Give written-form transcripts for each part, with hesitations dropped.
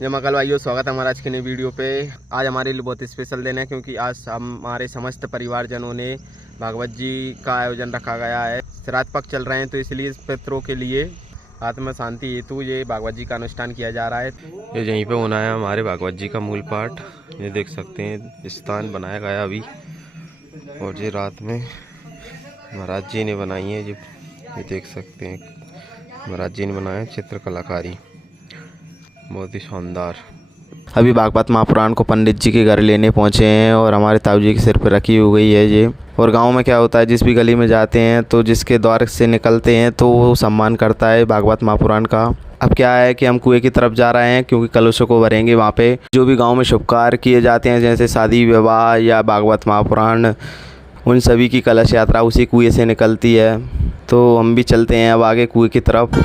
जय महाकाल भाइयों, स्वागत है हमारा आज की नई वीडियो पे। आज हमारे लिए बहुत स्पेशल दिन है क्योंकि आज हमारे समस्त परिवारजनों ने भागवत जी का आयोजन रखा गया है। श्राद्ध पक्ष चल रहे हैं तो इसलिए पितरों के लिए आत्मा शांति हेतु ये भागवत जी का अनुष्ठान किया जा रहा है। ये यहीं पे होना है हमारे भागवत जी का मूल पाठ। ये देख सकते हैं स्थान बनाया गया अभी, और ये रात में महाराज जी ने बनाई है। ये देख सकते हैं महाराज जी ने बनाया है, चित्र कलाकारी बहुत ही शानदार। अभी भागवत महापुराण को पंडित जी के घर लेने पहुंचे हैं और हमारे ताऊ जी के सिर पर रखी हो गई है ये। और गांव में क्या होता है, जिस भी गली में जाते हैं तो जिसके द्वार से निकलते हैं तो वो सम्मान करता है भागवत महापुराण का। अब क्या है कि हम कुएं की तरफ जा रहे हैं क्योंकि कलशों को भरेंगे वहाँ पे। जो भी गाँव में शुभ कार्य किए जाते हैं जैसे शादी विवाह या भागवत महापुराण, उन सभी की कलश यात्रा उसी कुएं से निकलती है। तो हम भी चलते हैं अब आगे कुएं की तरफ।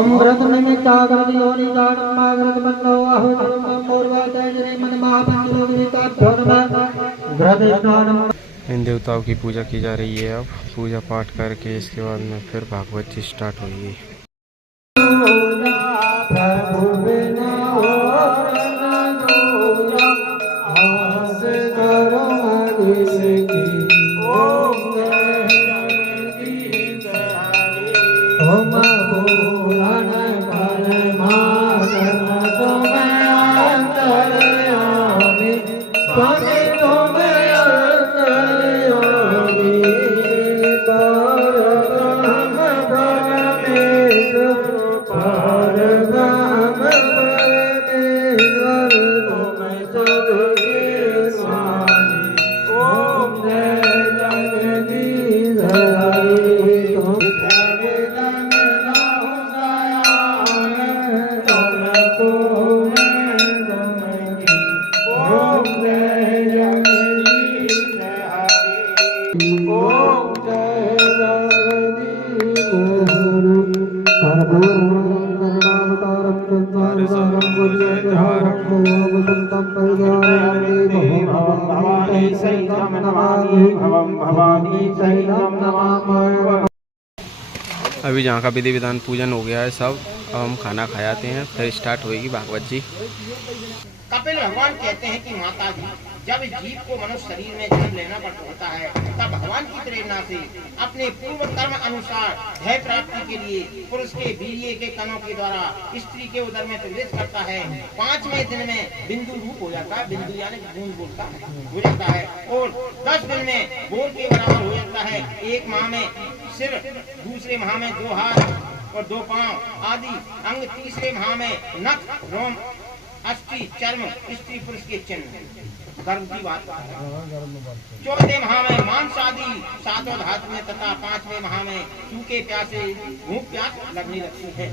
ओम व्रत निमित्ताग्रति योनि जातमाग्रत बन्धो आहुतिरुम पूर्वा तेजरे मन महापंचलोक विकास व्रत स्नानम। इन देवताओं की पूजा की जा रही है। अब पूजा पाठ करके इसके बाद में फिर भागवत जी स्टार्ट होगी। अभी जहाँ का विधि विधान पूजन हो गया है सब, अब हम खाना खा जाते हैं, फिर स्टार्ट होगी भागवत जी। कपिल भगवान कहते हैं कि माता जी, जब जीव को मनुष्य शरीर में जन्म लेना पड़ता है तब भगवान की प्रेरणा से अपने पूर्व कर्म अनुसार भय प्राप्ति के लिए पुरुष के वीर्य के कणों के द्वारा स्त्री के उदर में प्रवेश करता है। 5वें दिन में बिंदु रूप हो जाता है, बिंदु यानी बूंद बोलता है हो जाता है, और 10 दिन में बोल के बराबर हो जाता है। 1 माह में सिर, दूसरे माह में 2 हाथ और 2 पांव आदि अंग, तीसरे माह में नख, रोम, अस्थि, चर्म, स्त्री पुरुष के चिन्ह, गर्भ की बात। 14वें माह में मांस आदि 7 धातु में तथा 5वें माह में सूखे प्यासे भूख प्यास लगने लगती है।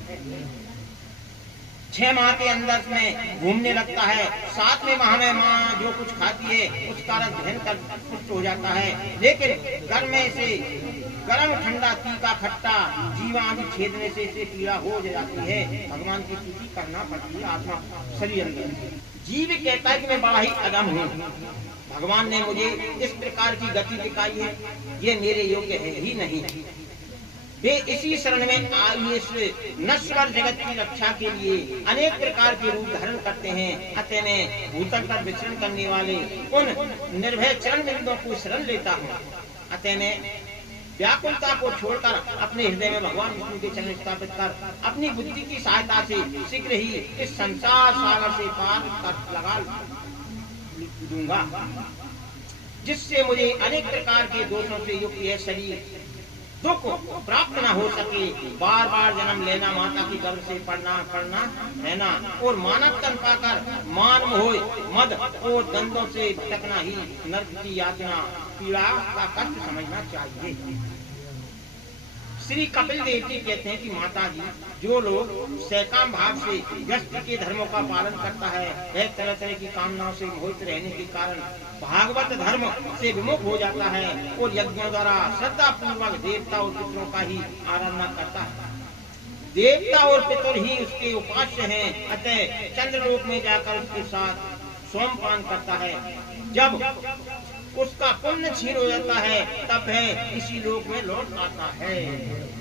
6 माह के अंदर में घूमने लगता है। 7वें माह में माँ जो कुछ खाती है उसका रस ग्रहण कर पुष्ट हो जाता है, लेकिन गर्भ में से गर्म ठंडा तीखा खट्टा जीवा आदि छेदने से पीड़ा हो जाती है। भगवान की स्तुति करना पड़ती है आत्मा शरीर अंदर। जीव कहता है कि मैं बड़ा ही अदम हूँ, भगवान ने मुझे इस प्रकार की गति दिखाई है, ये मेरे योग्य है ही नहीं। वे इसी शरण में आयुष नश्वर जगत की रक्षा के लिए अनेक प्रकार के रूप धारण करते हैं। अतः मैं भूतल पर विचरण करने वाले उन निर्भय चरण बिंदुओं को शरण लेता हूँ। अतः मैं व्याकुलता को छोड़कर अपने हृदय में भगवान विष्णु के चरण स्थापित कर अपनी बुद्धि की सहायता से शीघ्र ही इस संसार सागर से पार कर लगा दूंगा, जिससे मुझे अनेक प्रकार के दोषों से युक्त यह शरीर दुख प्राप्त न हो सके। बार बार जन्म लेना, माता की गर्भ से पढ़ना रहना और मानव तन पाकर मान मोह मद और दंडों से भटकना ही नरक की यातना पीड़ा का कष्ट समझना चाहिए। श्री कपिल देव जी कहते हैं कि माता जी, जो लोग सैकाम भाव से व्यक्ति के धर्मों का पालन करता है वह तरह तरह की कामनाओं से मोहित रहने के कारण भागवत धर्म से विमुख हो जाता है और यज्ञों द्वारा श्रद्धा पूर्वक देवता और पितरों का ही आराधना करता है। देवता और पितर ही उसके उपास्य हैं, अतः चंद्रलोक में जाकर उसके साथ सोमपान करता है। जब उसका पुण्य क्षीण हो जाता है तब है इसी लोक में लौट आता है।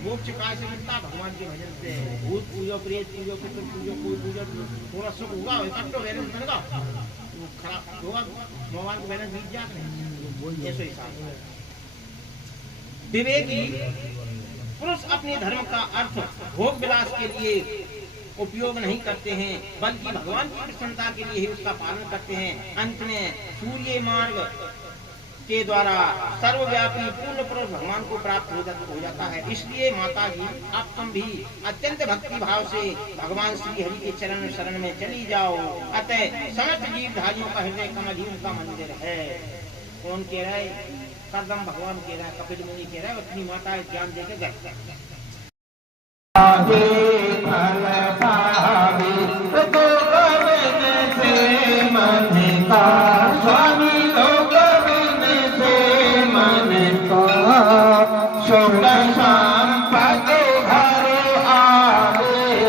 मोक्ष कहाँ से मिलता? भगवान के भजन से। भूत पूजो, प्रेत पूजो, पितृ पूजो, कोई पूजो, थोड़ा सुख होगा, इकट्ठो बैलेंस बनेगा, खराब होगा, भगवान को बैलेंस बीत जाते ऐसे हिसाब। विवेकी पुरुष अपने धर्म का अर्थ भोग विलास के लिए उपयोग नहीं करते हैं, बल्कि भगवान की प्रसन्नता के लिए ही उसका पालन करते हैं। अंत में सूर्य मार्ग के द्वारा सर्वव्यापी पूर्ण पुरुष भगवान को प्राप्त हो जाता है। इसलिए माता जी, अब तुम भी अत्यंत भक्ति भाव से भगवान श्री हरि के चरण शरण में चली जाओ। अतः समस्त जीवधारियों का हृदय कमल ही उनका मंदिर है। कौन कह रहा है? करदम भगवान कह रहा है, कपिल मुनि कह रहा है, अपनी माता ज्ञान देकर गए। सुख संपद घर आवे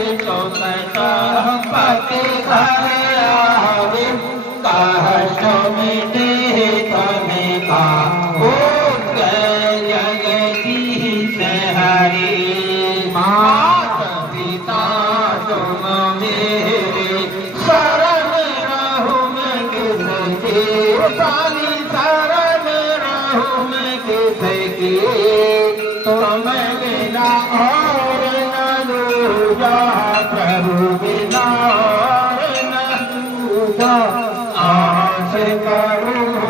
स्वामी शरण रहूं मैं किसकी, तुम बिना और न दूजा, प्रभु बिना और न दूजा, आस करूं